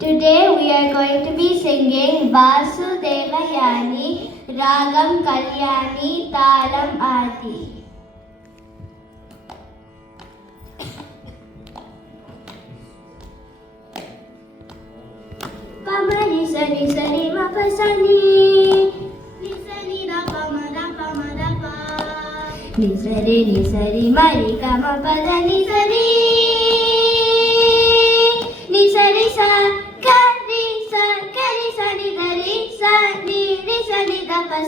Today we are going to be singing Vasudevayani, Ragam Kalyani, Talam Adi. Pamani sani sani mapasani, nisani da pama da pa, nisari mari kama pada nisari, nisari sa.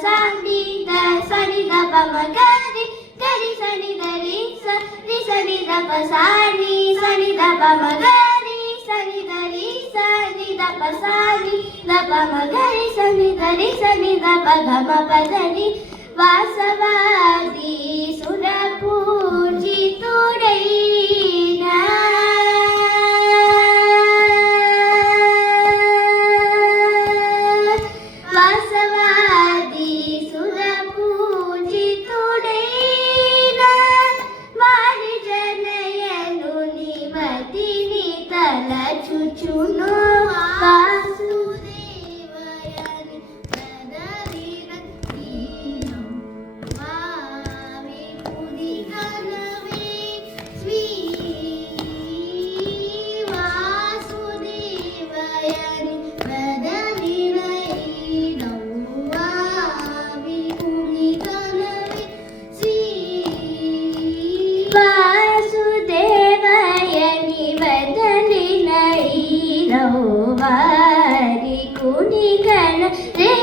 Sani da sani da pa ma gari gari sani da ri sani da pa sani da pa ma gari sani da ri sani da pa sani da pa ma gari sani da ri sani da pa ga ma pa da ni Vasavadi surapujitudaina Chuchuno Vasudevayani Pradalina Dinam Mami Pudikanave Sri Vasudevayani Pradalina Dinam Mami Pudikanave Sri Vasudevayani Pradalina Vari Kunigana Re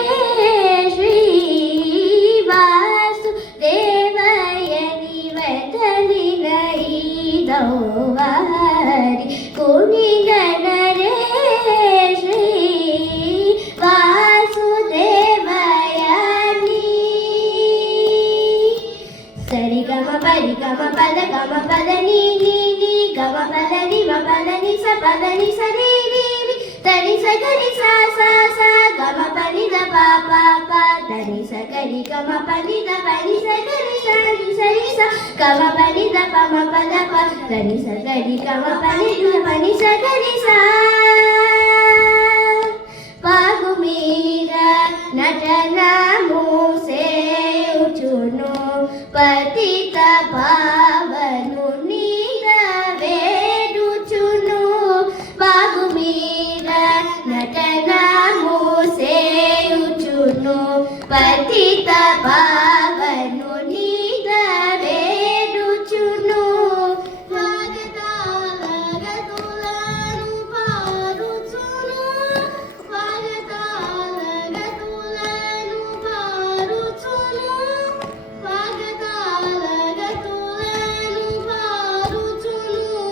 Shri Vasudevayani Vadalina Vari Kunigana Re Shri Vasudevayani Sari Gama Pari Gama Pada Gama Pada Ni Gama Pada Ni Ma Pada Ni Sa Pada Ni Sa Ni Tani sa gari sa gama pani da pa tani sa gari gama pani da pani sa gari sa ni sa gama pani da pa ma pa da pa tani sa gari gama pani da pani sa gari sa pagumira natana muse uchuno patita pavanu nida veduchuno pagumira natana muse uchuno patita pavanu nida veduchuno vagatalagatulanu paruchuno vagatalagatulanu paruchuno vagatalagatulanu paruchuno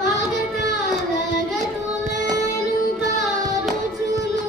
vagatalagatulanu paruchuno